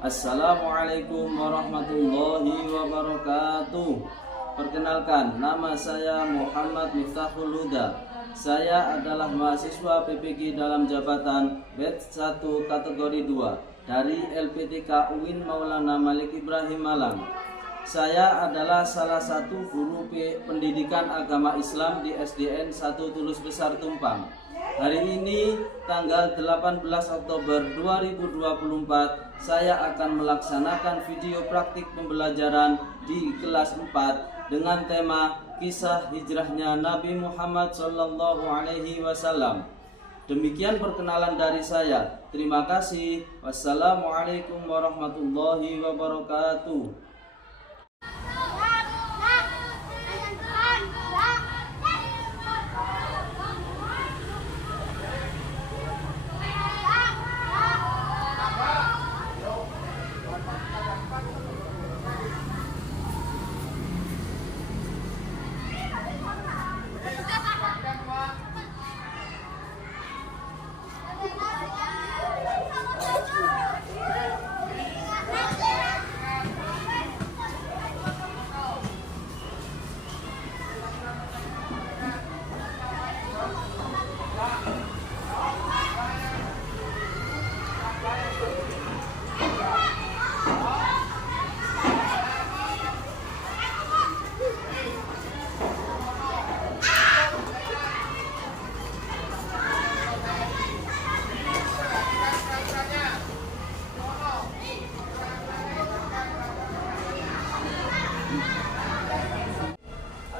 Assalamualaikum warahmatullahi wabarakatuh. Perkenalkan, nama saya Muhammad Miftahul Huda. Saya adalah mahasiswa PPG dalam jabatan batch 1 kategori 2 dari LPTK UIN Maulana Malik Ibrahim Malang. Saya adalah salah satu guru pendidikan agama Islam di SDN 1 Tulus Besar Tumpang. Hari ini tanggal 18 Oktober 2024 saya akan melaksanakan video praktik pembelajaran di kelas 4 dengan tema kisah hijrahnya Nabi Muhammad SAW. Demikian perkenalan dari saya. Terima kasih. Wassalamualaikum warahmatullahi wabarakatuh.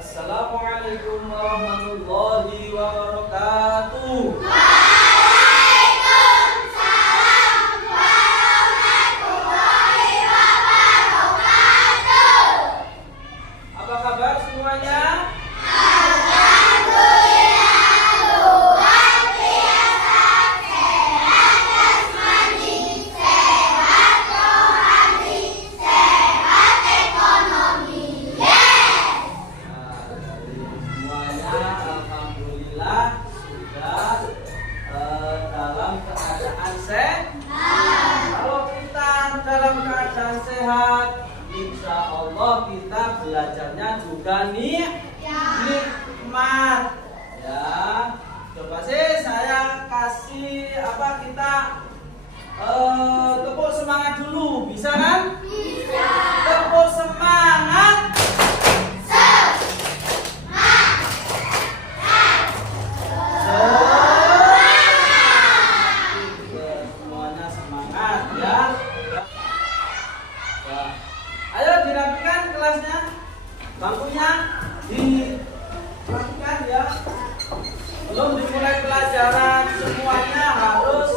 Assalamualaikum warahmatullahi wabarakatuh. Waalaikumsalam warahmatullahi wabarakatuh. Apa kabar semuanya? Alhamdulillah luar biasa, sehat jasmani, sehat rohani, sehat ekonomi. Semuanya alhamdulillah sudah dalam keadaan sehat. Kalau kita dalam keadaan sehat, insya Allah kita belajarnya juga nikmat. Ya, coba sih saya kasih kita tepuk semangat dulu, bisa kan? Bisa. Tepuk semangat. Semuanya semangat ya. Ayo dirapikan kelasnya, bangkunya dirapikan ya. Belum dimulai pelajaran semuanya harus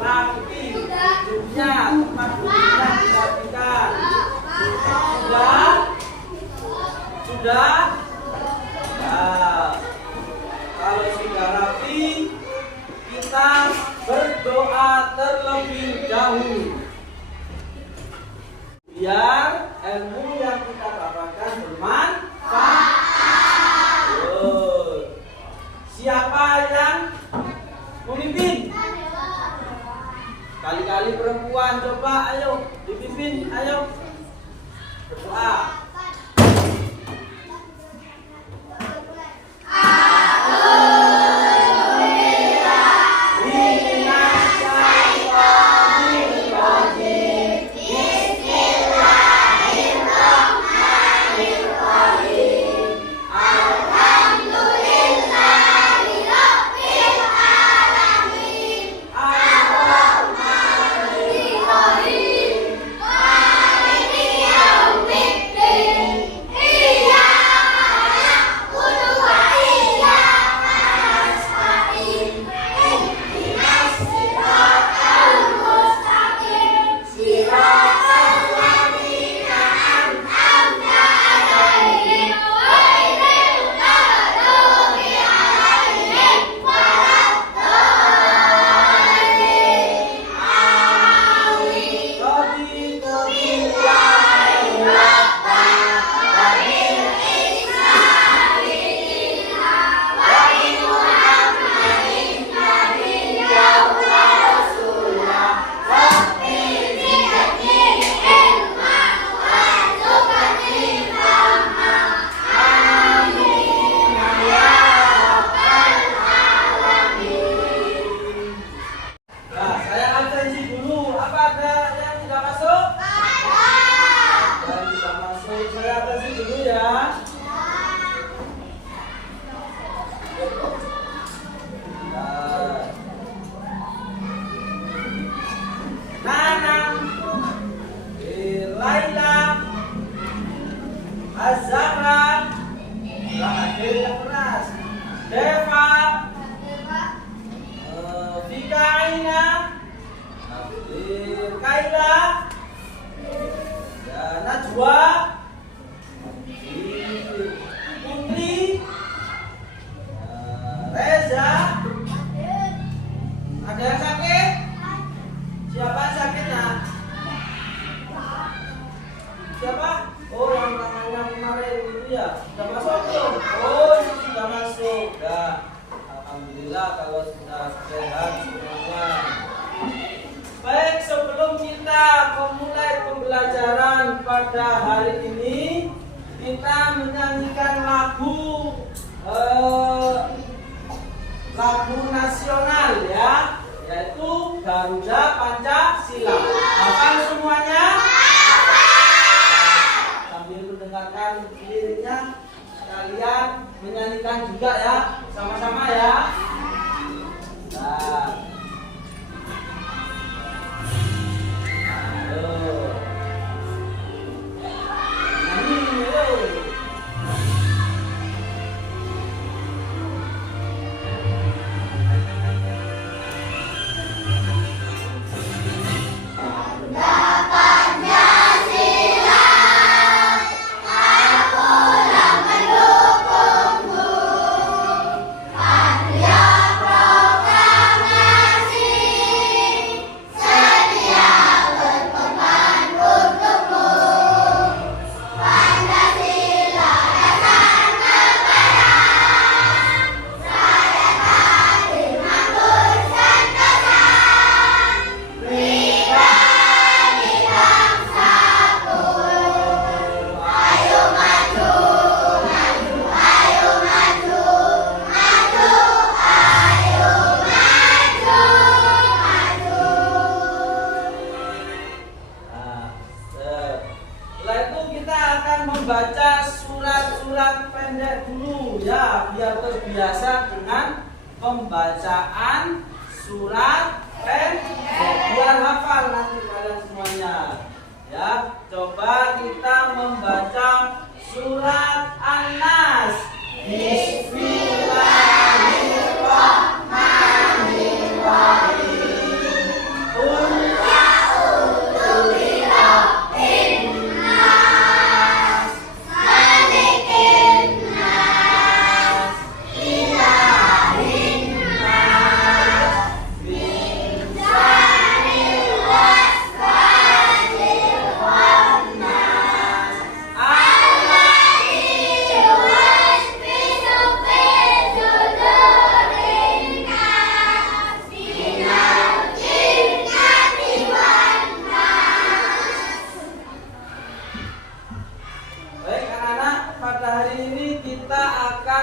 rapi. Duduknya, tempat duduknya dirapikan. Sudah. Nah, kalau sudah rapi, kita berdoa terlebih dahulu biar ilmu yang kita dapatkan bermanfaat. Siapa yang memimpin? Kali-kali perempuan, coba ayo dipimpin, ayo berdoa. Maliki yaumid din. Kaila. Ya, Najwa. Putri. Reza. Ada yang sakit? Siapa yang sakitnya? Siapa? Oh, yang tangannya kemarin itu ya. Sudah masuk belum? Oh, sudah masuk. Sudah. Alhamdulillah kalau sudah sehat semuanya. Baik, sebelum kita memulai pembelajaran pada hari ini, kita menyanyikan lagu nasional ya, yaitu Garuda Pancasila. Hafal semuanya? Sambil mendengarkan liriknya, kalian menyanyikan juga ya, sama-sama ya. Nah. Membaca surat-surat pendek dulu ya, biar terbiasa dengan pembacaan surat pendek, biar hafal nanti kalian semuanya ya. Coba kita membaca surat An-Nas. Bismillahirrahmanirrahim.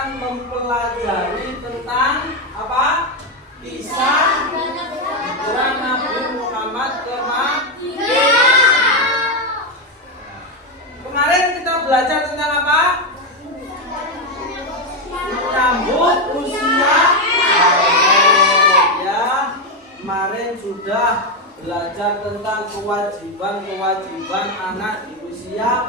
Mempelajari tentang apa? Kisah hijrah Nabi Muhammad ke Madinah. Kemarin kita belajar tentang apa? Menyambut usia ya. Kemarin sudah belajar tentang kewajiban anak di usia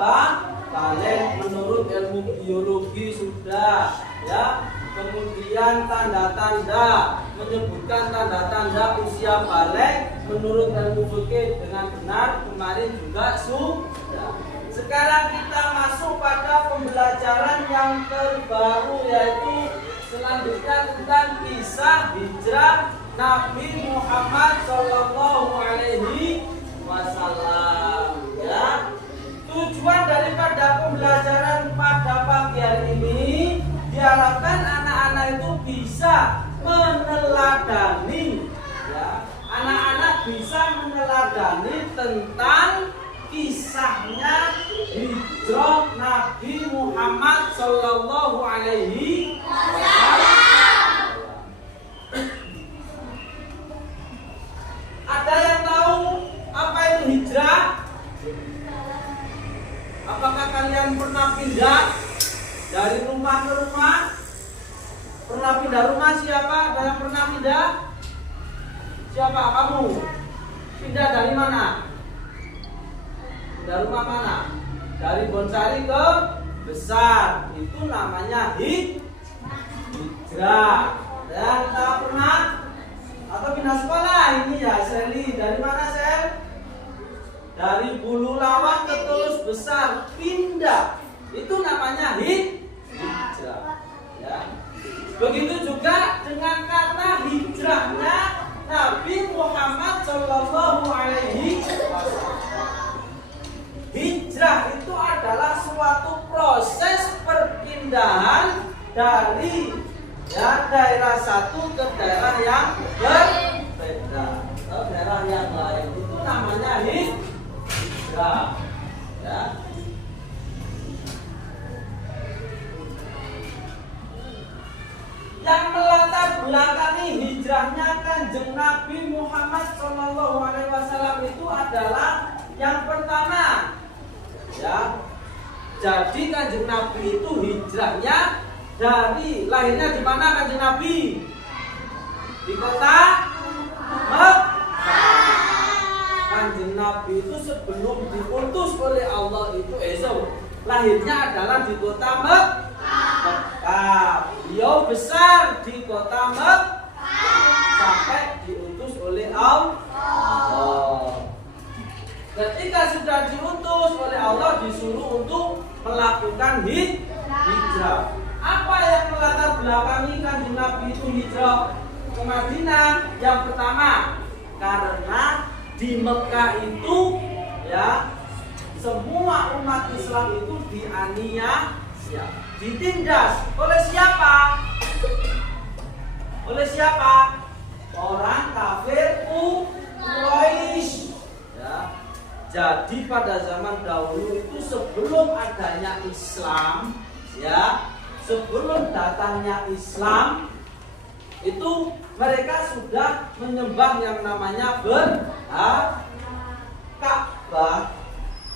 balik menurut ilmu biologi sudah ya. Kemudian tanda-tanda, menyebutkan tanda-tanda usia balik menurut ilmu fikih dengan benar kemarin juga sudah. Sekarang kita masuk pada pembelajaran yang terbaru, yaitu selanjutnya tentang kisah hijrah Nabi Muhammad Shallallahu Alaihi Wasallam ya. Tujuan daripada pembelajaran pada pagi hari ini diharapkan anak-anak itu bisa meneladani ya. Anak-anak bisa meneladani tentang kisahnya hijrah Nabi Muhammad Shallallahu Alaihi Wasallam. Ada yang tahu apa itu hijrah? Apakah kalian pernah pindah dari rumah ke rumah? Pernah pindah rumah siapa? Ada yang pernah pindah? Siapa? Kamu? Pindah dari mana? Pindah rumah mana? Dari Bonsari ke Besar. Itu namanya hijrah. Dan tak pernah atau pindah sekolah? Ini ya Seli. Dari mana dari Bulu Lawang ke Tulus Besar pindah, itu namanya hijrah. Ya. Begitu juga dengan kata hijrahnya Nabi Muhammad Shallallahu Alaihi Wasallam. Hijrah itu adalah suatu proses perpindahan dari daerah satu ke daerah yang berbeda, atau daerah yang lain. Itu namanya hijrah. Ya. Yang melatar belakangi hijrahnya Kanjeng Nabi Muhammad SAW itu adalah yang pertama, ya. Jadi Kanjeng Nabi itu hijrahnya dari lahirnya di mana Kanjeng Nabi? Di kota Mekah. Kanjeng Nabi itu sebelum diutus oleh Allah itu lahirnya adalah di kota Mekah. Beliau besar di kota Mekah sampai diutus oleh Allah. Ketika sudah diutus oleh Allah, disuruh untuk melakukan hijrah. Apa yang melatar belakangi Kanjeng Nabi itu hijrah ke Madinah? Yang pertama, karena di Mekah itu ya semua umat Islam itu dianiaya, ditindas oleh siapa? Oleh siapa? Orang kafir Quraisy. Ya. Jadi pada zaman dahulu itu sebelum adanya Islam, ya, sebelum datangnya Islam, itu mereka sudah menyembah yang namanya Ka'bah.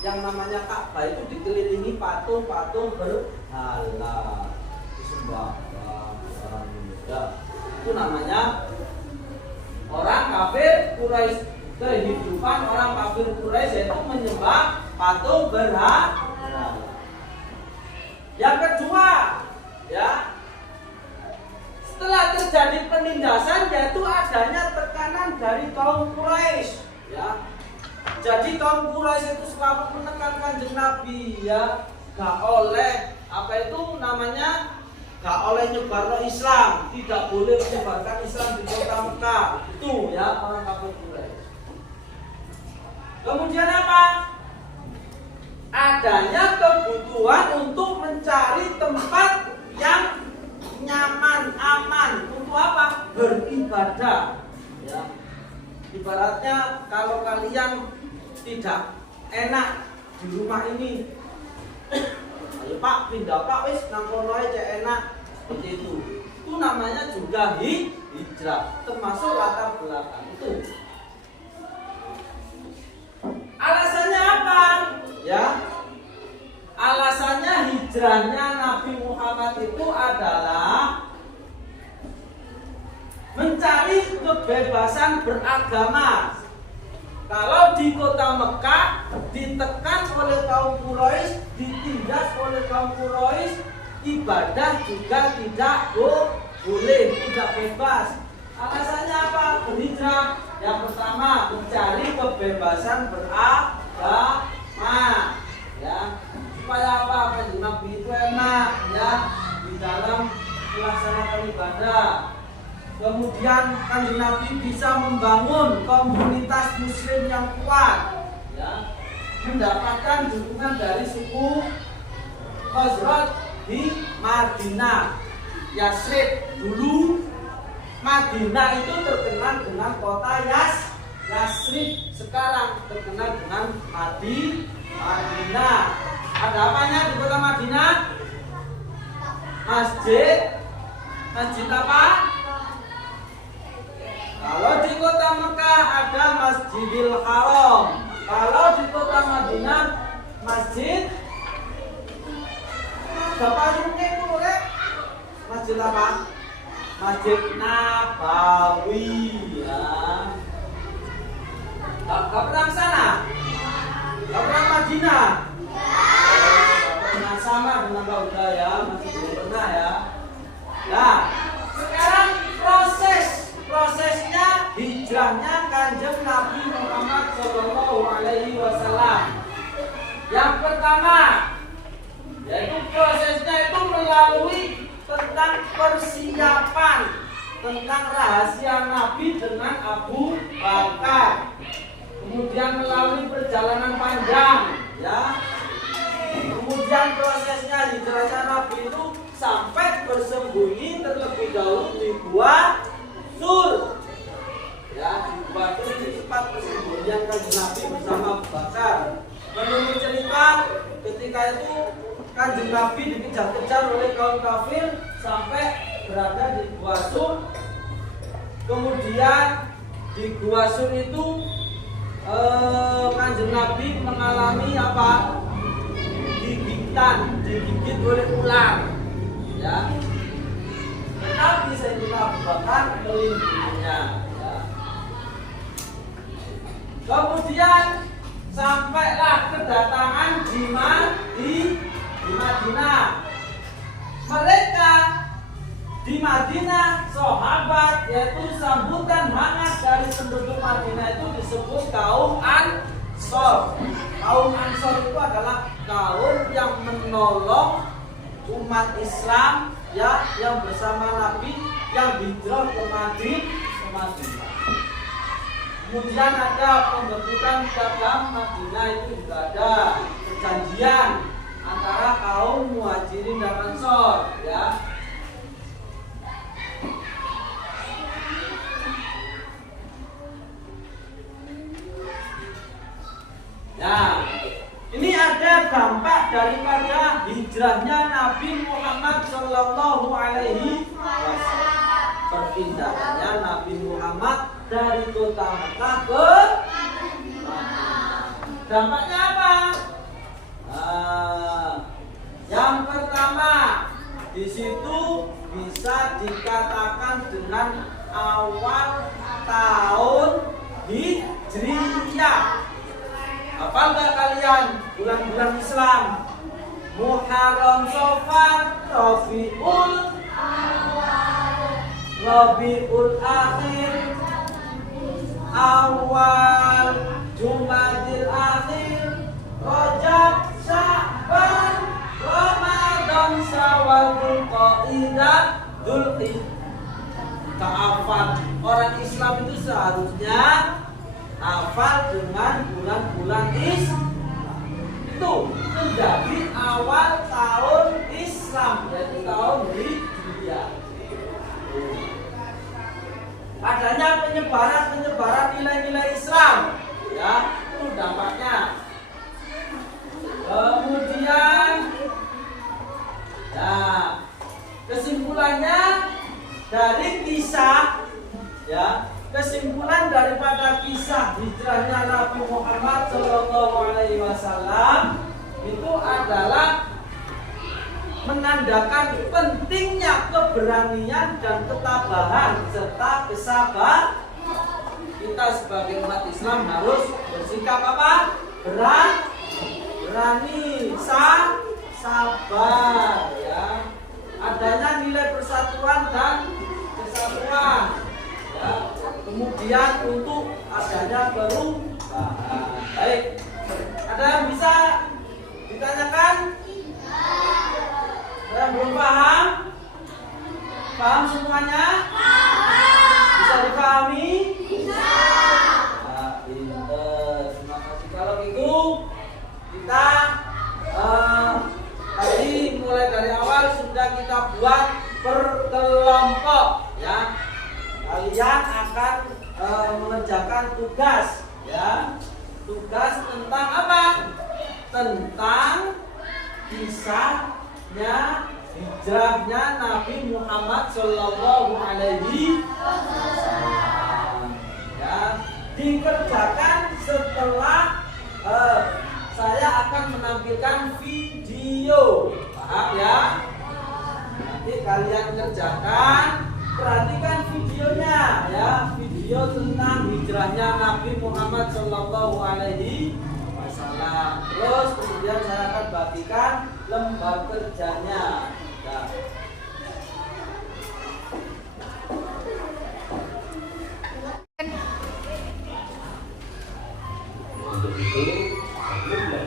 Yang namanya Ka'bah itu dikelilingi patung-patung berhala, disembah orang muda. Itu namanya orang kafir Quraisy. Kehidupan orang kafir Quraisy itu menyembah patung berhala. Yang kedua, ya, setelah terjadi penindasan, yaitu adanya tekanan dari kaum Quraisy, ya. Jadi kaum Quraisy itu selalu menekan Kanjeng Nabi, ya, gak oleh apa itu namanya, gak oleh nyebar Islam, tidak boleh menyebarkan Islam di kota Mekah. Itu ya orang kafir Quraisy. Kemudian apa? Adanya kebutuhan untuk mencari tempat yang nyaman, aman. Untuk apa? Beribadah. Ya. Ibaratnya kalau kalian tidak enak di rumah ini, ayo Pak pindah Pak, wis nang kono aja enak. Seperti itu. Itu namanya juga hijrah, termasuk latar belakang itu. Alasannya apa? Ya, alasannya hijrahnya Nabi Muhammad itu adalah mencari kebebasan beragama. Kalau di kota Mekah ditekan oleh kaum Quraisy, ditindas oleh kaum Quraisy, ibadah juga tidak boleh, tidak bebas. Alasannya apa? Berhijrah. Yang pertama, mencari kebebasan beragama, ya, supaya apa? Kanjeng Nabi itu enak, ya, di dalam melaksanakan ibadah. Kemudian Kanjeng Nabi bisa membangun komunitas Muslim yang kuat, ya, mendapatkan dukungan dari suku Khazraj di Madinah. Yasrib dulu, Madinah itu terkenal dengan kota Yasrib, sekarang terkenal dengan Madinah. Ada apanya di kota Madinah? Masjid apa? Kalau di kota Mekah ada Masjidil Haram. Kalau di kota Madinah Masjid Bapak Yunke itu Masjid apa? Masjid Nabawi, ya. Gak pernah ke sana? Gak pernah Madinah? Gak pernah, sama dengan Pak Uda, ya. Masih belum pernah, ya. Nah, sekarang prosesnya hijrahnya Kanjeng Nabi Muhammad SAW pertama, yaitu prosesnya itu melalui tentang persiapan tentang rahasia Nabi dengan Abu Bakar. Kemudian melalui perjalanan panjang, ya. Kemudian prosesnya hijrahnya Nabi itu sampai bersembunyi terlebih dahulu di Gua Sur. Ya, di Gua Sur di tempat persembunyian Kanjeng Nabi bersama Abu Bakar. Menurut cerita, ketika itu Kanjeng Nabi dikejar-kejar oleh kaum kafir sampai berada di Gua Sur. Kemudian di Gua Sur itu Kanjeng Nabi mengalami apa? Digigit oleh ular, ya. Tetapi Sayyidina Abu Bakar melindunginya, ya. Kemudian sampailah kedatangan di Madinah. Mereka di Madinah, sahabat, yaitu sambutan hangat dari penduduk Madinah itu disebut kaum Ansor. Kaum Ansor itu adalah kaum yang menolong umat Islam, ya, yang bersama Nabi yang hijrah ke Madinah. Kemudian ada pembentukan dagang Madinah, itu juga ada perjanjian antara kaum Muhajirin dan Ansor, ya. Nah, ini ada dampak daripada hijrahnya Nabi Muhammad Sallallahu Alaihi Wasallam. Perpindahannya Nabi Muhammad dari kota Mekah ke Madinah. Dampaknya apa? Yang pertama, di situ bisa dikatakan dengan awal tahun Hijriyah. Hafal nggak kalian bulan-bulan Islam? Muharram, Safar, Rabiul Akhir, Awal, Jumadil Akhir, Rajab, Sya'ban, Ramadan, Syawal, Dzulqa'dah, Dzulhijjah. Hafal. Orang Islam itu seharusnya hafal dengan bulan-bulan Islam. Itu menjadi awal tahun Islam, yaitu tahun Hijriah. Adanya penyebaran nilai-nilai Islam, ya, itu dampaknya. Kemudian, nah, kesimpulannya dari kisah, ya. Kesimpulan daripada kisah hijrahnya Nabi Muhammad SAW itu adalah menandakan pentingnya keberanian dan ketabahan serta kesabaran. Kita sebagai umat Islam harus bersikap apa? Berani, sabar, ya. Adanya nilai persatuan dan kesatuan. Ya. Kemudian untuk adanya perubahan. Baik, ada yang bisa ditanyakan? Ada yang belum paham? Paham semuanya? Bisa dipahami? Bisa. Nah, pinter. Terima kasih. Kalau gitu kita tadi mulai dari awal sudah kita buat berkelompok, ya. Kalian akan mengerjakan tugas, ya. Tugas tentang apa? Tentang kisahnya hijrahnya Nabi Muhammad Sallallahu Alaihi Wasallam. Ya, dikerjakan setelah saya akan menampilkan video, paham ya? Nanti kalian kerjakan. Perhatikan videonya, ya, video tentang hijrahnya Nabi Muhammad Sallallahu Alaihi Wasallam. Terus kemudian saya akan bagikan lembar kerjanya. Nah. Untuk itu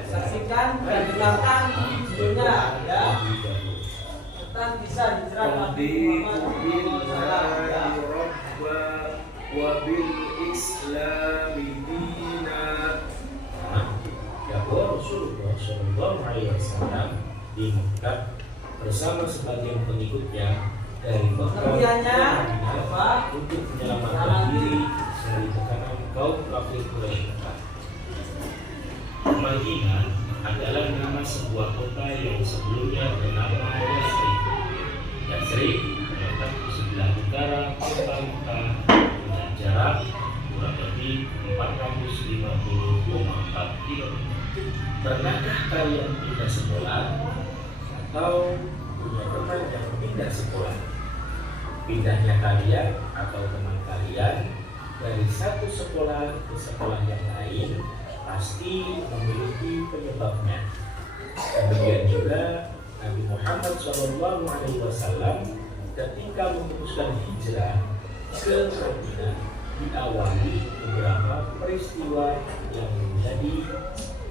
saksikan dan dengarkan videonya ya. Kita bisa hijrah Nabi Muhammad SAW wabil islami dina. Bahwa Rasulullah Shallallahu Alaihi Wasallam di Mekah bersama sebagian pengikutnya dari Mekah ke Madinah untuk menyelamatkan diri dari tekanan kaum kafir Quraisy. Madinah adalah nama sebuah kota yang sebelumnya bernama Yasrib. Yasrib terletak di sebelah utara kota Mekah dengan jarak kurang lebih 450,4 km. Pernahkah kalian pindah sekolah atau punya teman yang pindah sekolah? Pindahnya kalian atau teman kalian dari satu sekolah ke sekolah yang lain pasti memiliki penyebabnya. Demikian juga Nabi Muhammad SAW ketika memutuskan hijrah ke Madinah diawali beberapa peristiwa yang menjadi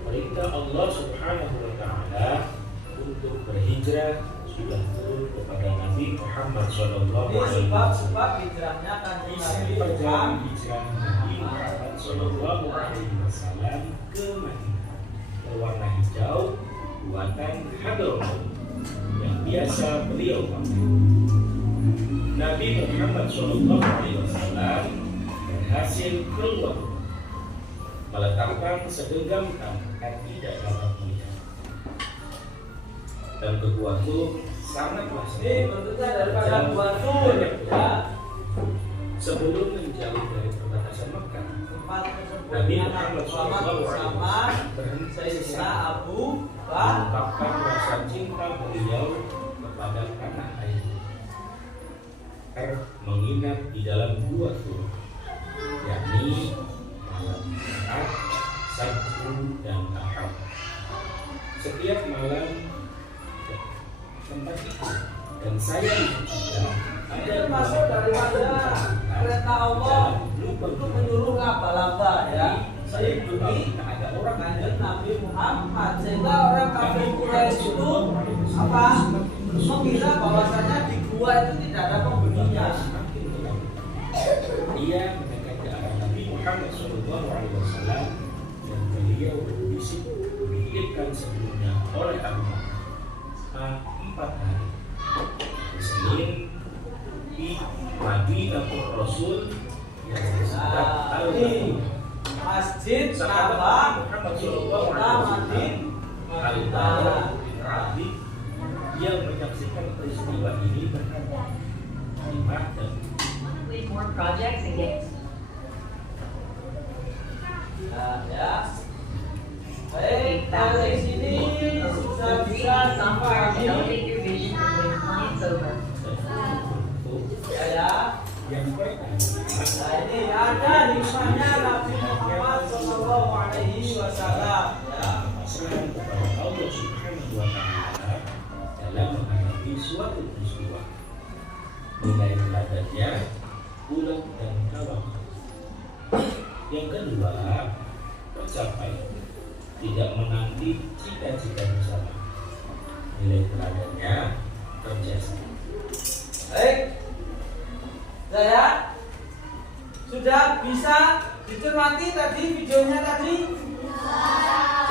perintah Allah Subhanahu wa Ta'ala untuk berhijrah sudah turun kepada Nabi Muhammad SAW. Sebab hijrahnya kan Isi perjalanan hijrah Nabi Muhammad SAW ke Madinah berwarna hijau buatan Hadramaut yang biasa beliau pakai. Nabi Muhammad SAW berhasil keluar meletakkan segenggam tangan tidak dapat melihat, dan berbuatu sangatlah bentuknya daripada batu ya. Sebelum menjauh dari perbatasan Mekah, Nabi Muhammad SAW berhenti Abu mengungkapkan rasa cinta beliau kepada tanah air, menginap di dalam dua tur, yakni malam Jumat, Sabtu, dan Ahad. Setiap malam tempat itu dan saya juga ada masuk daripada perintah Allah untuk menyuruh laba-laba ya. Saya beri ada orang lanjut Nabi Muhammad sehingga orang kafir Quraisy itu apa mengira bahwasanya di gua itu tidak ada penghuninya. Dia mendekat ke arah Nabi Muhammad SAW dan beliau berbisik dititipkan sebelumnya oleh Abu Bakar 4 hari. Senin di Madinatul Rasul yang disebut Al-Madinah. Masjid Sahabat Ka'bah Muhammad kota Madinah. Al-Madinah yang menyaksikan peristiwa ini berkata, "Lima dan more projects and games. Ya. Baik, dari sini sudah bisa sampai di Elevate your vision and win clients over. ya. yang pertama." Nah, ini ada hikmahnya Nabi Muhammad SAW ya. Pasrah kepada Allah Subhanahu wa Ta'ala dalam menghadapi suatu peristiwa. Nilai teladannya bulan dan kawan. Yang kedua, tercapai tidak menanti cita-cita bersama. Nilai teladannya terjadi. Baik, saya sudah bisa dicermati tadi videonya tadi.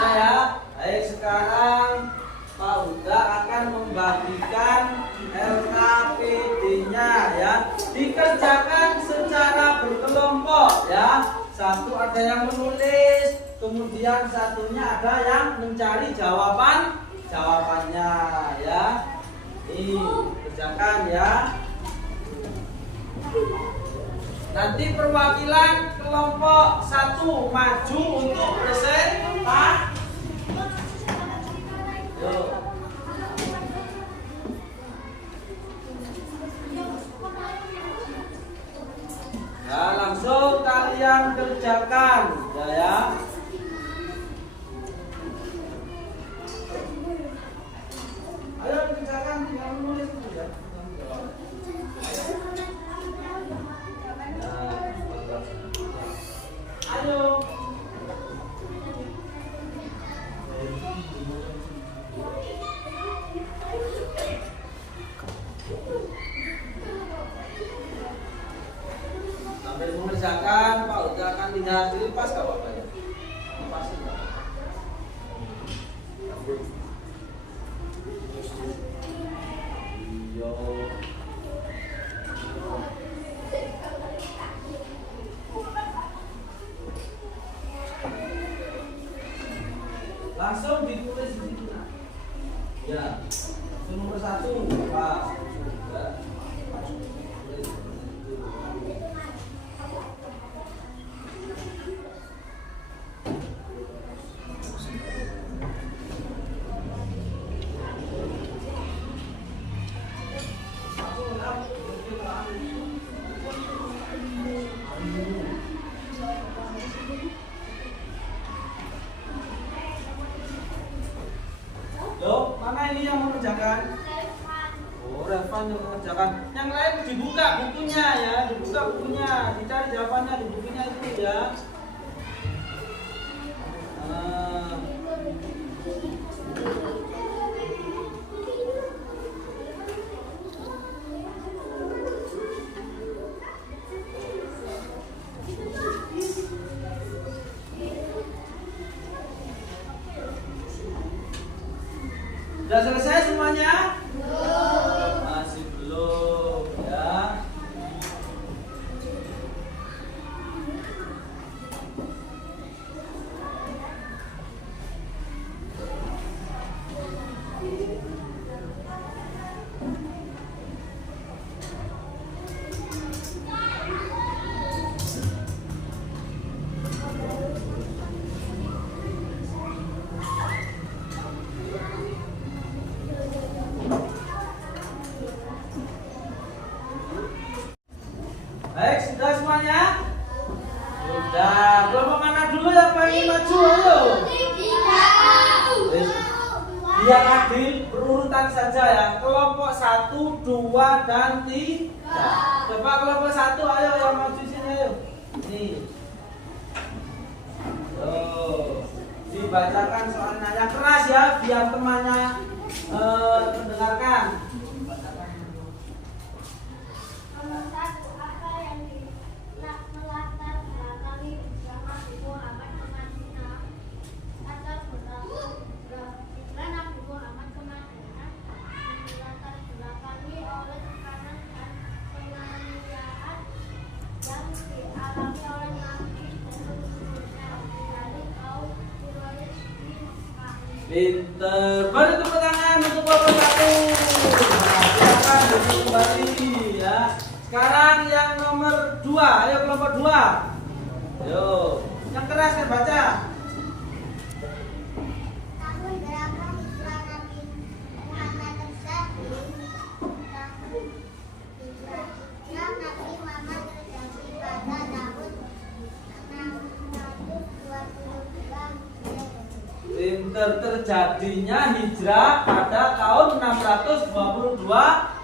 Saya baik, sekarang Pak Huda akan membagikan LKPD-nya ya. Dikerjakan secara berkelompok ya. Satu ada yang menulis, kemudian satunya ada yang mencari jawabannya ya. Ini kerjakan ya. Nanti perwakilan kelompok 1 maju untuk presentasi. Yuk. Nah, langsung kalian kerjakan ya. Ayo kerjakan, tinggal menulis itu ya. Ayo. Yo. Langsung ditulis di situ. Ya. Itu nomor 1, Pak. Sudah. Tulis di situ. Loh, mana ini yang mengerjakan? Oh, Revan yang mengerjakan. Yang lain dibuka bukunya ya, dibuka bukunya, dicari jawabannya di bukunya itu ya. Ah. Sudah selesai semuanya? Masih belum ya. Baik, sudah semuanya? Sudah. Kelompok mana dulu yang pengen maju? Ayo. Biar adil, berurutan saja ya. Kelompok 1, 2, dan 3. Coba kelompok 1, ayo yang maju sini ayo. Nih. Tuh. Dibacakan soalnya yang keras ya, biar temannya mendengarkan. Nomor 1, apa yang melatar belakangi hijrah Nabi Muhammad ke Madinah atau hijrah Nabi Muhammad ke Madinah melatar belakangi oleh tekanan dan penganiayaan yang dialami oleh Nabi dan seluruhnya dari kaum Quraisy di Mekah. Pinter. Beri tepuk tangan untuk kelompok 1. Nah, silakan duduk kembali ya. Sekarang yang nomor 2, ayo kelompok 2. Ayo, yang keras ya baca. Tahun berapa hijrah Nabi Muhammad terjadi? Hijrah Nabi Muhammad terjadi pada tahun 622. Pinter. Terjadinya hijrah pada tahun 622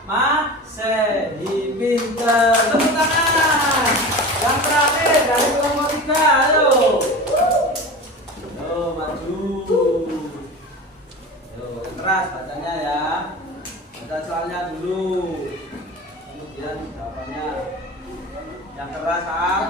Masehi. Pinter. Tepuk tangan. Yang terakhir dari kelompok 3, ayo. Yo, maju. Yo, keras bacanya ya. Baca soalnya dulu. Kemudian jawabannya. Yang keras, Al.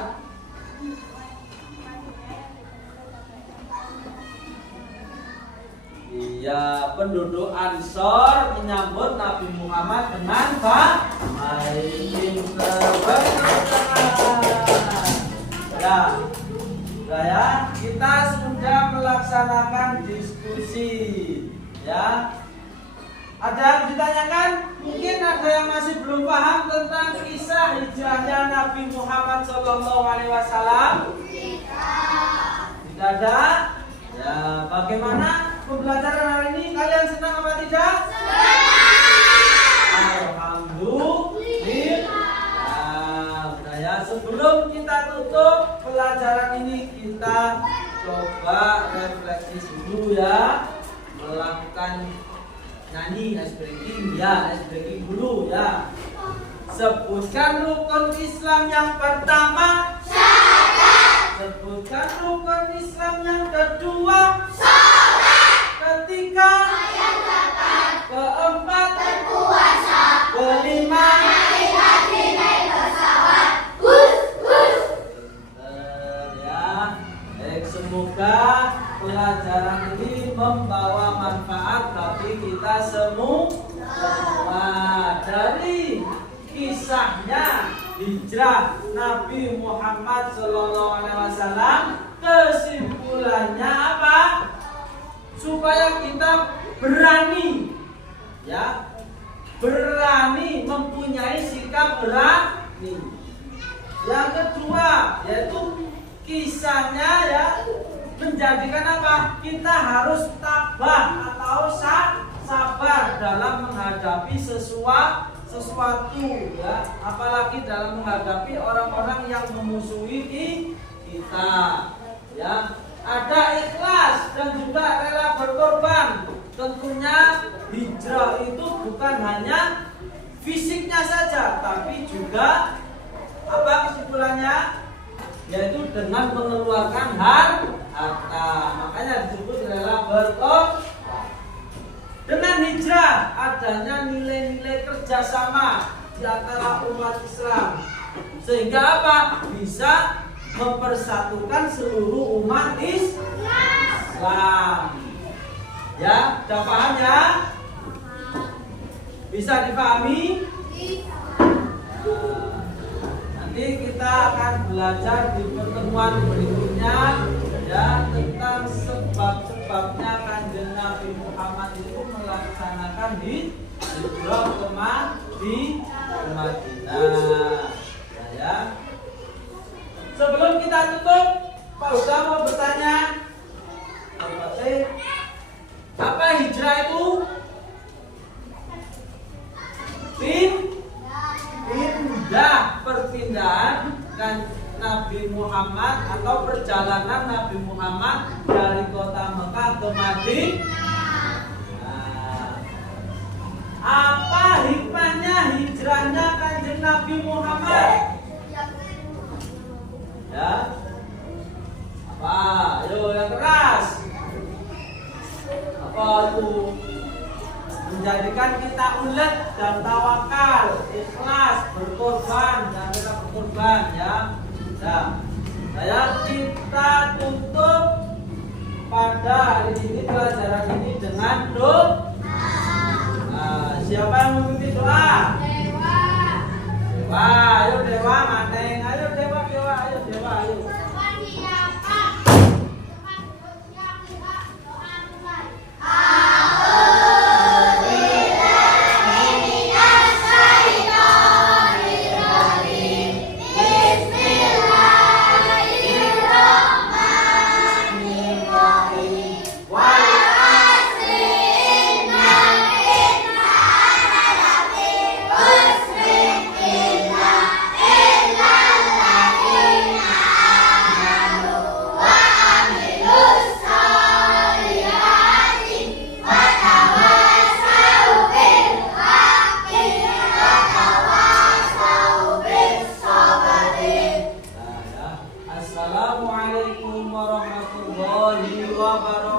Iya, penduduk Ansor menyambut Nabi Muhammad dengan baik. Ya, ya, kita sudah melaksanakan diskusi. Ya, ada yang ditanyakan? Mungkin ada yang masih belum paham tentang kisah hijrahnya Nabi Muhammad SAW. Tidak ada? Ya, bagaimana pembelajaran hari ini? Kalian senang apa tidak? Alhamdulillah. Nah, ya, sebelum kita tutup pelajaran ini, kita coba refleksi dulu ya, melakukan nyanyi ice breaking ya, ice breaking dulu ya. Sebutkan rukun Islam yang pertama. Sebutkan rukun Islam yang kedua. Ketiga. Keempat. Kelima. Ya. Semua Semoga pelajaran ini membawa manfaat bagi kita semua. Dari kisahnya hijrah Nabi Muhammad SAW, kesimpulannya apa? Supaya kita berani, ya, berani mempunyai sikap berani. Yang kedua yaitu kisahnya ya menjadikan apa? Kita harus tabah atau sabar dalam menghadapi sesuatu ya, apalagi dalam menghadapi orang-orang yang memusuhi kita ya. Ada ikhlas dan juga rela berkorban. Tentunya hijrah itu bukan hanya fisiknya saja, tapi juga apa kesimpulannya? Yaitu dengan mengeluarkan harta. Makanya disebut rela berkorban. Dengan hijrah adanya nilai-nilai kerjasama di antara umat Islam, sehingga apa? Bisa mempersatukan seluruh umat Islam. Ya, sudah paham ya? Bisa dipahami? Nanti kita akan belajar di pertemuan berikutnya ya tentang sebab-sebabnya Kanjeng Nabi Muhammad itu melaksanakan hijrah ke Madinah. Ya. Sebelum kita tutup, Pak Huda mau bertanya, apa hijrah itu? Pindah, perpindahan kan Nabi Muhammad atau perjalanan Nabi Muhammad dari kota Mekah ke Madinah. Apa hikmahnya hijrahnya Kanjeng Nabi Muhammad? Ya. Apa? Ayo yang keras. Apa itu? Menjadikan kita ulet dan tawakal, ikhlas, berkorban dan rela berkorban ya. Saya kita tutup pada hari ini pelajaran ini dengan doa. Siapa yang memimpin doa? Dewa, ayo Dewa, Maneng, ayo Dewa, ayo Dewa, ayo. Assalamualaikum warahmatullahi wabarakatuh.